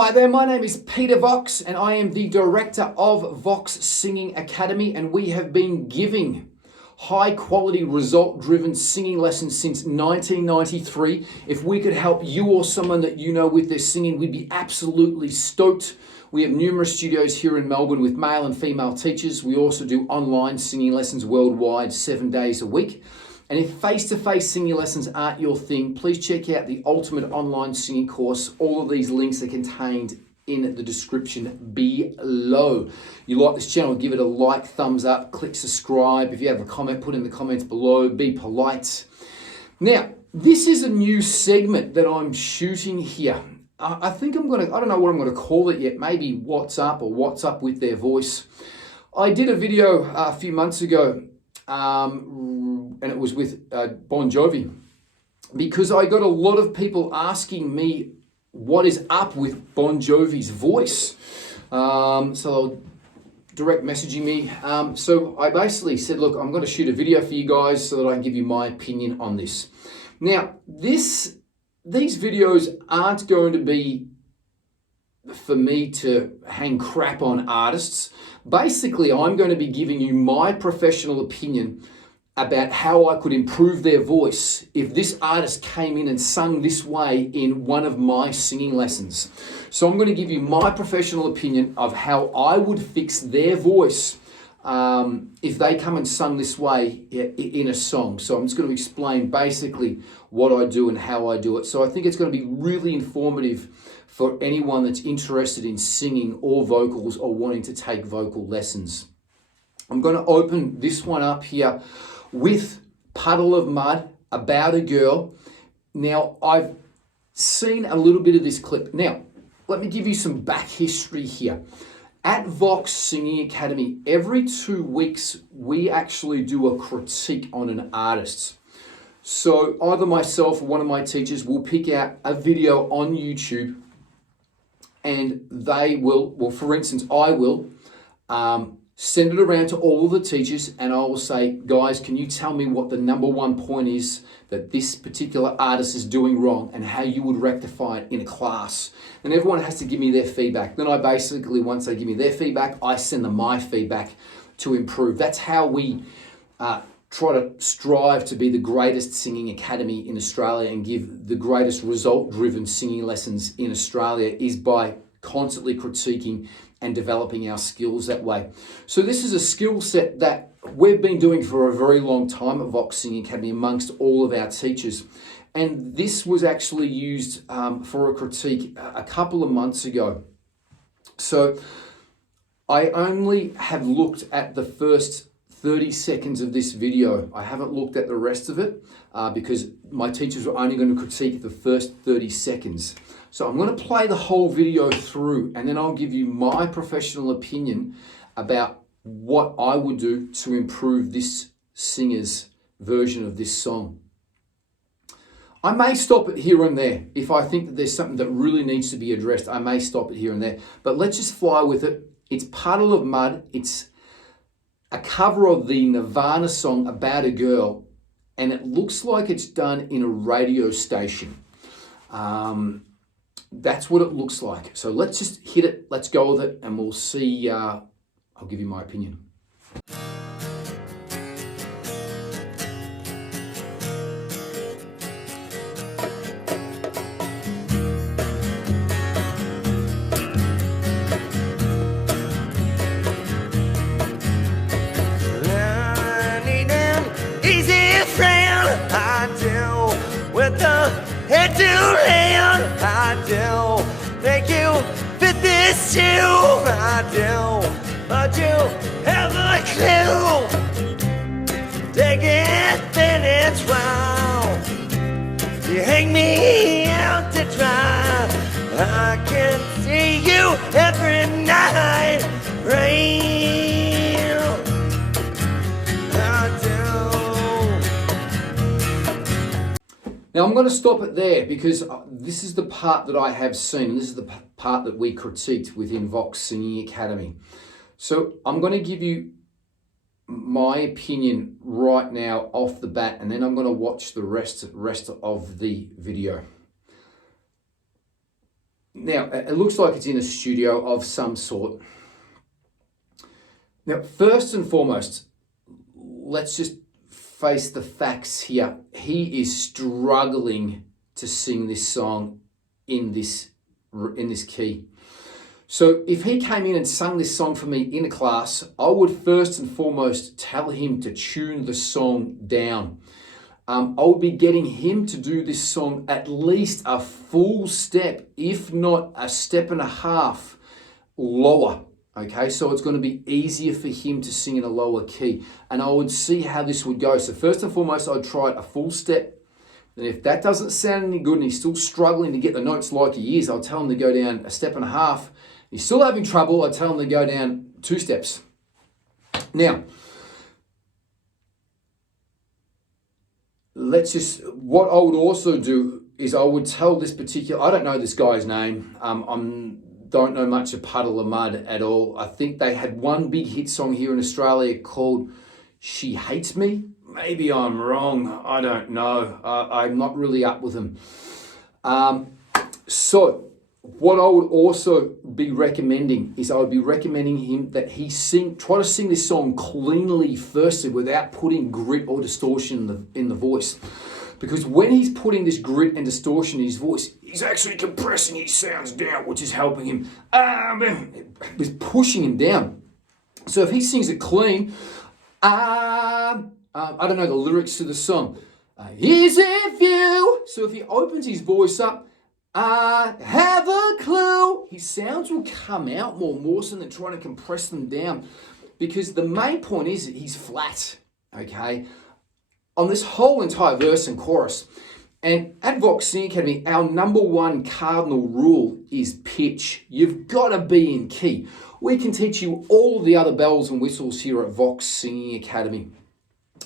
Hi there, my name is Peter Vox and I am the director of Vox Singing Academy, and we have been giving high quality result driven singing lessons since 1993. If we could help you or someone that you know with their singing, we'd be absolutely stoked. We have numerous studios here in Melbourne with male and female teachers. We also do online singing lessons worldwide 7 days a week. And if face-to-face singing lessons aren't your thing, please check out the Ultimate Online Singing Course. All of these links are contained in the description below. You like this channel, give it a like, thumbs up, click subscribe. If you have a comment, put in the comments below, be polite. Now, this is a new segment that I'm shooting here. I think I don't know what I'm gonna call it yet, maybe What's Up or What's Up with Their Voice. I did a video a few months ago, and it was with Bon Jovi, because I got a lot of people asking me what is up with Bon Jovi's voice. So direct messaging me. So I basically said, look, I'm going to shoot a video for you guys so that I can give you my opinion on this. Now, these videos aren't going to be for me to hang crap on artists. Basically, I'm going to be giving you my professional opinion about how I could improve their voice if this artist came in and sung this way in one of my singing lessons. So I'm going to give you my professional opinion of how I would fix their voice if they come and sung this way in a song. So I'm just going to explain basically what I do and how I do it. So I think it's going to be really informative for anyone that's interested in singing or vocals or wanting to take vocal lessons. I'm going to open this one up here with Puddle of Mud, About a Girl. Now, I've seen a little bit of this clip. Now, let me give you some back history here. At Vox Singing Academy, every 2 weeks, we actually do a critique on an artist. So either myself or one of my teachers will pick out a video on YouTube, and they will, well, for instance, I will send it around to all of the teachers, and I will say, guys, can you tell me what the #1 point is that this particular artist is doing wrong and how you would rectify it in a class? And everyone has to give me their feedback. Then I basically, once they give me their feedback, I send them my feedback to improve. That's how we try to strive to be the greatest singing academy in Australia and give the greatest result-driven singing lessons in Australia, is by constantly critiquing and developing our skills that way. So this is a skill set that we've been doing for a very long time at Vox Singing Academy amongst all of our teachers. And this was actually used for a critique a couple of months ago. So I only have looked at the first 30 seconds of this video. I haven't looked at the rest of it because my teachers were only going to critique the first 30 seconds. So I'm going to play the whole video through, and then I'll give you my professional opinion about what I would do to improve this singer's version of this song. I may stop it here and there. If I think that there's something that really needs to be addressed, I may stop it here and there. But let's just fly with it. It's Puddle of Mud. It's a cover of the Nirvana song About a Girl, and it looks like it's done in a radio station. That's what it looks like. So let's just hit it, let's go with it, and we'll see. I'll give you my opinion. Head to hand, I do. Thank you for this too, I do. But you have a clue. Take it, then it's wrong. You hang me out to dry. I can see you every night. Rain, I do. Now I'm going to stop it there because this is the part that I have seen, and this is the part that we critiqued within Vox Singing Academy. So I'm going to give you my opinion right now off the bat, and then I'm going to watch the rest of the video. Now, it looks like it's in a studio of some sort. Now, first and foremost, let's just face the facts here. He is struggling to sing this song in this key. So if he came in and sung this song for me in a class, I would first and foremost tell him to tune the song down. I would be getting him to do this song at least a full step, if not a step and a half lower. Okay, so it's going to be easier for him to sing in a lower key. And I would see how this would go. So first and foremost, I'd try it a full step. And if that doesn't sound any good and he's still struggling to get the notes like he is, I'll tell him to go down a step and a half. He's still having trouble, I tell him to go down 2 steps. Now, what I would also do is I would tell this particular, I don't know this guy's name, don't know much of Puddle of Mudd at all. I think they had one big hit song here in Australia called She Hates Me. Maybe I'm wrong, I don't know. I'm not really up with them. So what I would also be recommending is I would be recommending him that he try to sing this song cleanly firstly without putting grit or distortion in the voice. Because when he's putting this grit and distortion in his voice, he's actually compressing his sounds down, which is helping him. It's pushing him down. So if he sings it clean, I don't know the lyrics to the song. Is it you? So if he opens his voice up, I have a clue. His sounds will come out more so than trying to compress them down. Because the main point is that he's flat, okay, on this whole entire verse and chorus. And at Vox Singing Academy, our number one cardinal rule is pitch. You've got to be in key. We can teach you all the other bells and whistles here at Vox Singing Academy.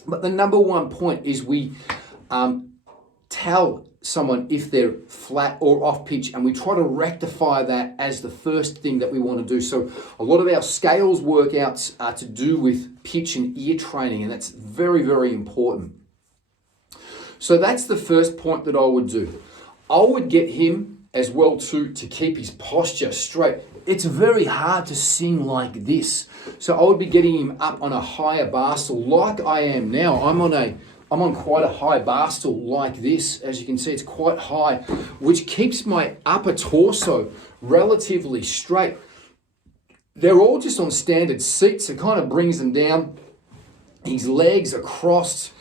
But the number one point is we tell someone if they're flat or off pitch, and we try to rectify that as the first thing that we want to do. So a lot of our scales workouts are to do with pitch and ear training, and that's very, very important. So that's the first point that I would do. I would get him as well to keep his posture straight. It's very hard to sing like this. So I would be getting him up on a higher bar stool like I am now. I'm on quite a high bar stool like this. As you can see, it's quite high, which keeps my upper torso relatively straight. They're all just on standard seats. It kind of brings them down. His legs are crossed.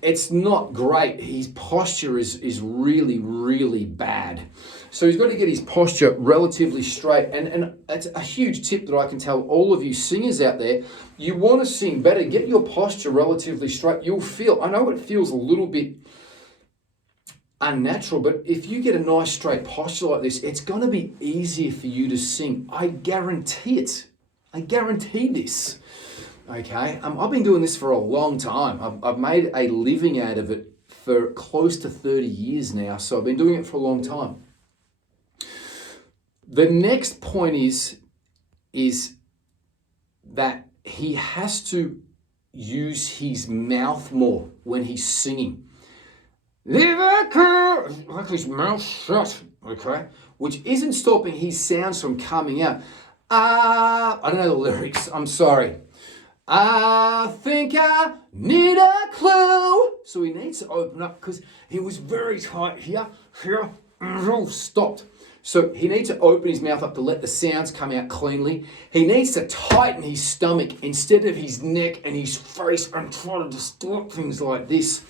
It's not great. His posture is really, really bad. So he's got to get his posture relatively straight. And it's a huge tip that I can tell all of you singers out there. You want to sing better, get your posture relatively straight. You'll feel, I know it feels a little bit unnatural, but if you get a nice straight posture like this, it's going to be easier for you to sing. I guarantee it. I guarantee this. Okay, I've been doing this for a long time. I've made a living out of it for close to 30 years now, so I've been doing it for a long time. The next point is that he has to use his mouth more when he's singing. Like his mouth shut, okay? Which isn't stopping his sounds from coming out. I don't know the lyrics, I'm sorry. I think I need a clue. So he needs to open up because he was very tight here, stopped. So he needs to open his mouth up to let the sounds come out cleanly. He needs to tighten his stomach instead of his neck and his face and try to distort things like this.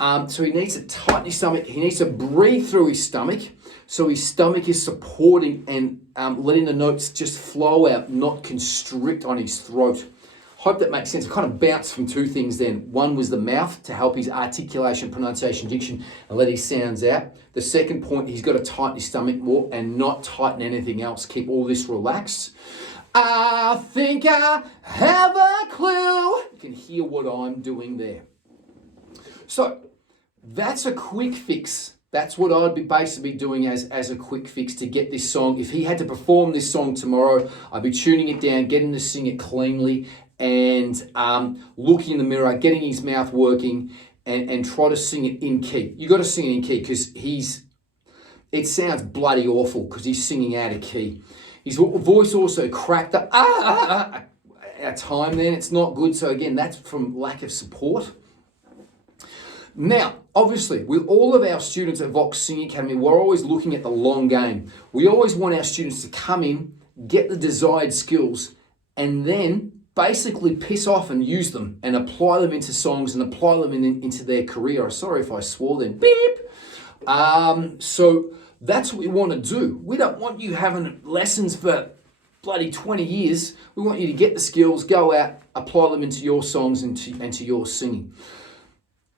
So he needs to tighten his stomach. He needs to breathe through his stomach so his stomach is supporting and letting the notes just flow out, not constrict on his throat. Hope that makes sense. I kind of bounced from two things then. One was the mouth to help his articulation, pronunciation, diction, and let his sounds out. The second point, he's got to tighten his stomach more and not tighten anything else. Keep all this relaxed. I think I have a clue. You can hear what I'm doing there. So that's a quick fix. That's what I'd be basically doing as a quick fix to get this song. If he had to perform this song tomorrow, I'd be tuning it down, getting him to sing it cleanly, and looking in the mirror, getting his mouth working, and try to sing it in key. You got to sing it in key because it sounds bloody awful because he's singing out of key. His voice also cracked up at time then. It's not good. So again, that's from lack of support. Now, obviously, with all of our students at Vox Singing Academy, we're always looking at the long game. We always want our students to come in, get the desired skills, and then basically piss off and use them and apply them into songs and apply them into their career. Sorry if I swore then. Beep! So that's what we want to do. We don't want you having lessons for bloody 20 years. We want you to get the skills, go out, apply them into your songs and to your singing.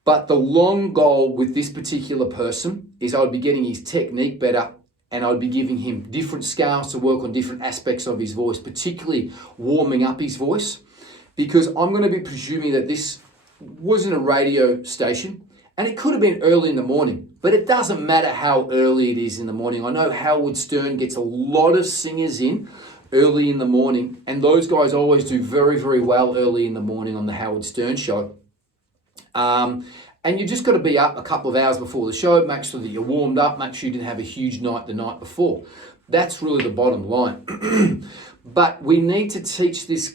But the long goal with this particular person is I would be getting his technique better, and I would be giving him different scales to work on different aspects of his voice, particularly warming up his voice, because I'm going to be presuming that this wasn't a radio station, and it could have been early in the morning, but it doesn't matter how early it is in the morning. I know Howard Stern gets a lot of singers in early in the morning, and those guys always do very, very well early in the morning on the Howard Stern show. And you just got to be up a couple of hours before the show, make sure that you're warmed up, make sure you didn't have a huge night the night before. That's really the bottom line. But we need to teach this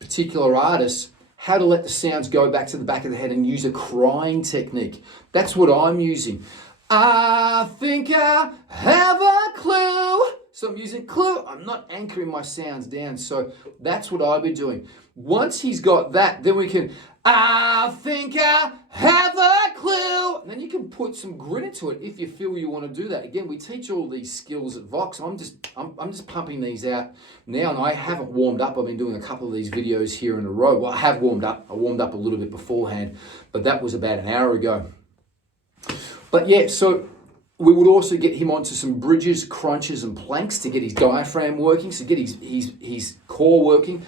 particular artist how to let the sounds go back to the back of the head and use a crying technique. That's what I'm using. I think I have a clue. So I'm using clue. I'm not anchoring my sounds down. So that's what I'll be doing. Once he's got that, then we can, I think I have a clue. And then you can put some grit into it if you feel you want to do that. Again, we teach all these skills at Vox. I'm just pumping these out now, and I haven't warmed up. I've been doing a couple of these videos here in a row. Well, I have warmed up. I warmed up a little bit beforehand, but that was about an hour ago. But yeah, so we would also get him onto some bridges, crunches, and planks to get his diaphragm working, so get his core working,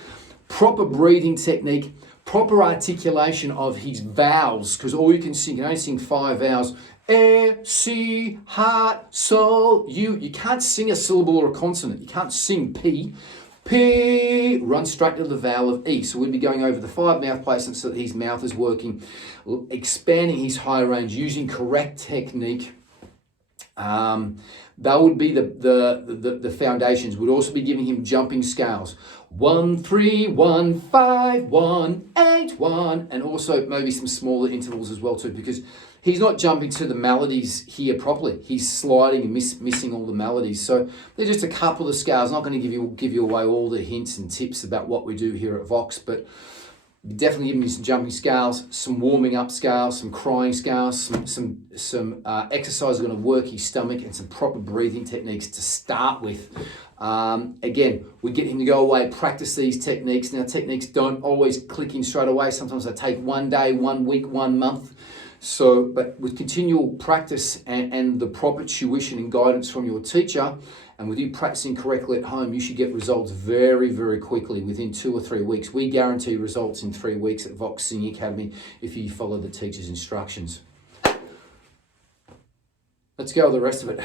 proper breathing technique, proper articulation of his vowels, because all you can sing, you can only sing 5 vowels. A, C, heart, soul, U. You can't sing a syllable or a consonant. You can't sing P. P, run straight to the vowel of E. So we'd be going over the 5 mouth placements so that his mouth is working, expanding his high range, using correct technique. That would be the foundations. We'd also be giving him jumping scales. 1, 3, 1, 5, 1, 8, 1, and also maybe some smaller intervals as well too, because he's not jumping to the melodies here properly. He's sliding and missing all the melodies. So they're just a couple of scales. I'm not going to give you away all the hints and tips about what we do here at Vox, but definitely giving you some jumping scales, some warming up scales, some crying scales, some exercises are going to work his stomach, and some proper breathing techniques to start with. Again, we get him to go away, practice these techniques. Now, techniques don't always click in straight away. Sometimes they take 1 day, 1 week, 1 month. So, but with continual practice and the proper tuition and guidance from your teacher, and with you practicing correctly at home, you should get results very, very quickly within 2 or 3 weeks. We guarantee results in 3 weeks at Vox Singing Academy if you follow the teacher's instructions. Let's go with the rest of it.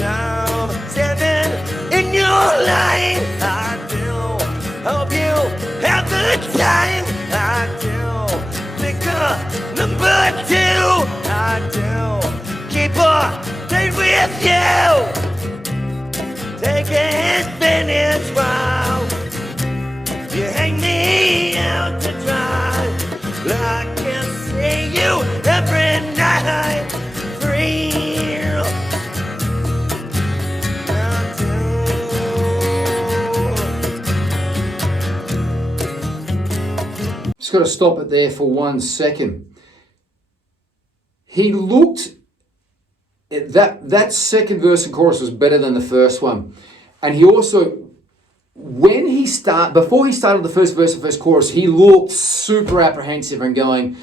Now standing in your line, I do hope you have the time. I do pick up number 2. I do keep a date with you. Take a spinach while you hang me out to dry. I can see you every night. Free. Just got to stop it there for 1 second. He looked, that second verse and chorus was better than the first one. And he also, before he started the first verse and first chorus, he looked super apprehensive and going,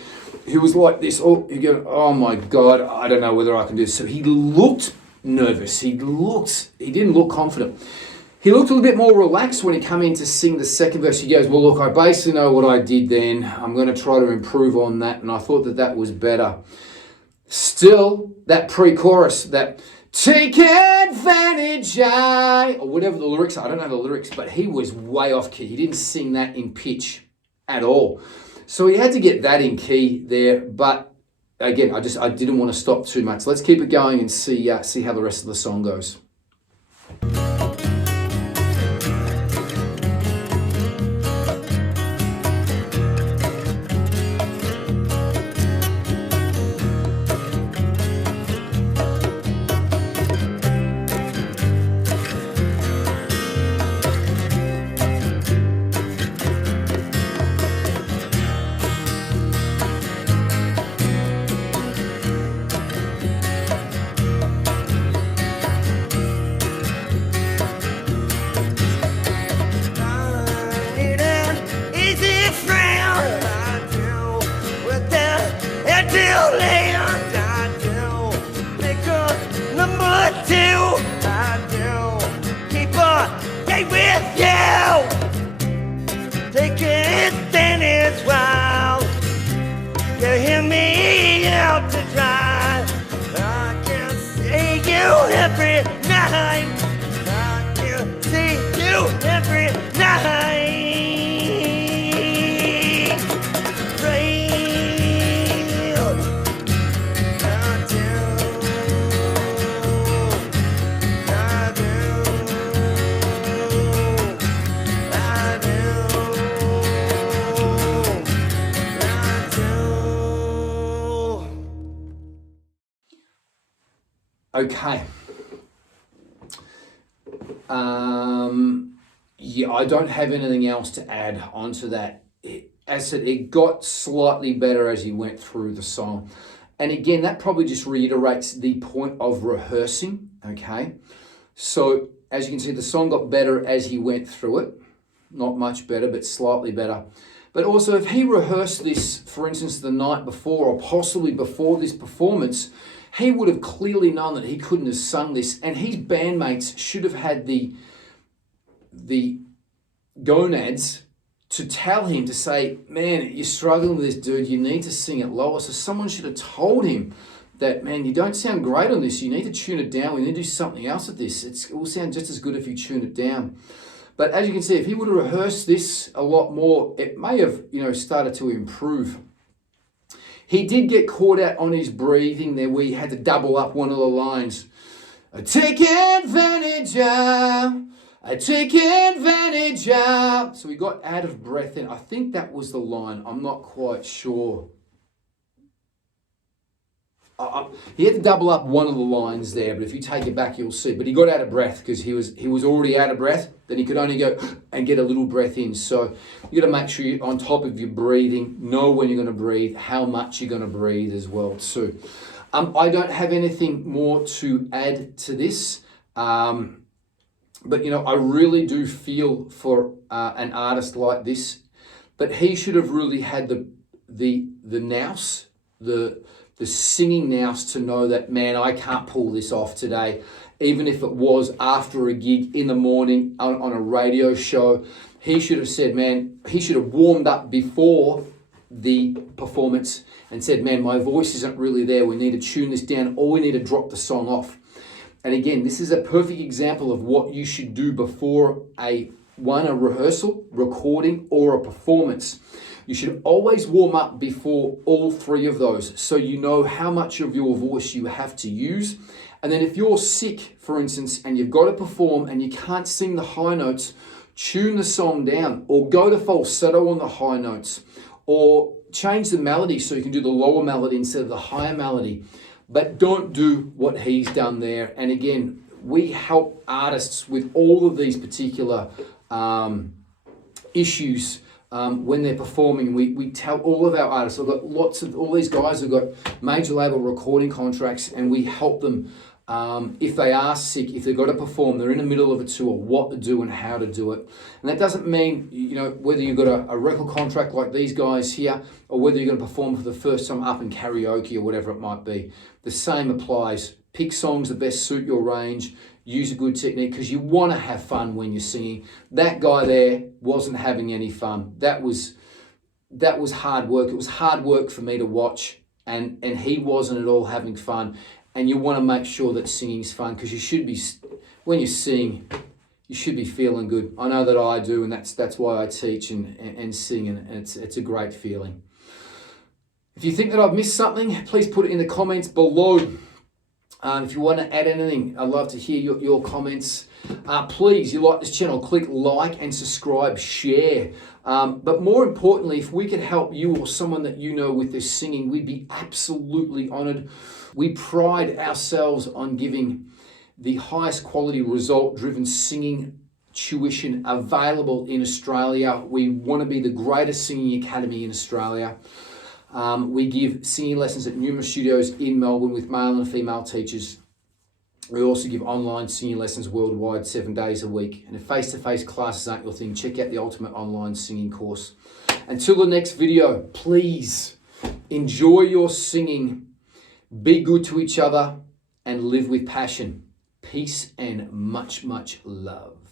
he was like this, oh my God, I don't know whether I can do this. So he looked nervous. He didn't look confident. He looked a little bit more relaxed when he came in to sing the second verse. He goes, well, look, I basically know what I did then. I'm going to try to improve on that. And I thought that was better. Still, that pre-chorus, that take advantage, or whatever the lyrics are. I don't know the lyrics, but he was way off key. He didn't sing that in pitch at all. So he had to get that in key there. But again, I didn't want to stop too much. Let's keep it going and see how the rest of the song goes. Okay. Yeah, I don't have anything else to add onto that. As I said, it got slightly better as he went through the song. And again, that probably just reiterates the point of rehearsing, okay? So, as you can see, the song got better as he went through it. Not much better, but slightly better. But also, if he rehearsed this, for instance, the night before or possibly before this performance, he would have clearly known that he couldn't have sung this, and his bandmates should have had the gonads to tell him, to say, man, you're struggling with this, dude, you need to sing it lower. So someone should have told him that, man, you don't sound great on this, you need to tune it down, we need to do something else with this. It will sound just as good if you tune it down. But as you can see, if he would have rehearsed this a lot more, it may have, started to improve. He did get caught out on his breathing there, where he had to double up one of the lines. I take advantage of, I take advantage of. So he got out of breath then. I think that was the line. I'm not quite sure. He had to double up one of the lines there, but if you take it back, you'll see. But he got out of breath because he was already out of breath. Then he could only go and get a little breath in. So you got to make sure you're on top of your breathing, know when you're going to breathe, how much you're going to breathe as well too. I don't have anything more to add to this, but I really do feel for an artist like this. But he should have really had the nous, the singing nous to know that, man, I can't pull this off today. Even if it was after a gig in the morning on a radio show, he should have said, man, he should have warmed up before the performance and said, man, my voice isn't really there. We need to tune this down, or we need to drop the song off. And again, this is a perfect example of what you should do before a rehearsal, recording, or a performance. You should always warm up before all three of those, so you know how much of your voice you have to use. And then if you're sick, for instance, and you've got to perform and you can't sing the high notes, tune the song down, or go to falsetto on the high notes, or change the melody so you can do the lower melody instead of the higher melody. But don't do what he's done there. And again, we help artists with all of these particular issues when they're performing. We tell all of our artists, I've got all these guys have got major label recording contracts, and we help them if they are sick, if they've got to perform, they're in the middle of a tour, what to do and how to do it. And that doesn't mean, whether you've got a record contract like these guys here, or whether you're going to perform for the first time up in karaoke or whatever it might be. The same applies. Pick songs that best suit your range. Use a good technique, because you want to have fun when you're singing. That guy there wasn't having any fun. That was hard work. It was hard work for me to watch, and he wasn't at all having fun. And you want to make sure that singing's fun, because you should be, when you sing, you should be feeling good. I know that I do, and that's why I teach and sing, and it's a great feeling. If you think that I've missed something, please put it in the comments below. If you want to add anything, I'd love to hear your comments. Please, you like this channel, click like and subscribe, share. But more importantly, if we could help you or someone that you know with this singing, we'd be absolutely honored. We pride ourselves on giving the highest quality result-driven singing tuition available in Australia. We want to be the greatest singing academy in Australia. We give singing lessons at numerous studios in Melbourne with male and female teachers. We also give online singing lessons worldwide 7 days a week. And if face-to-face classes aren't your thing, check out the Ultimate Online Singing Course. Until the next video, please enjoy your singing, be good to each other, and live with passion. Peace and much, much love.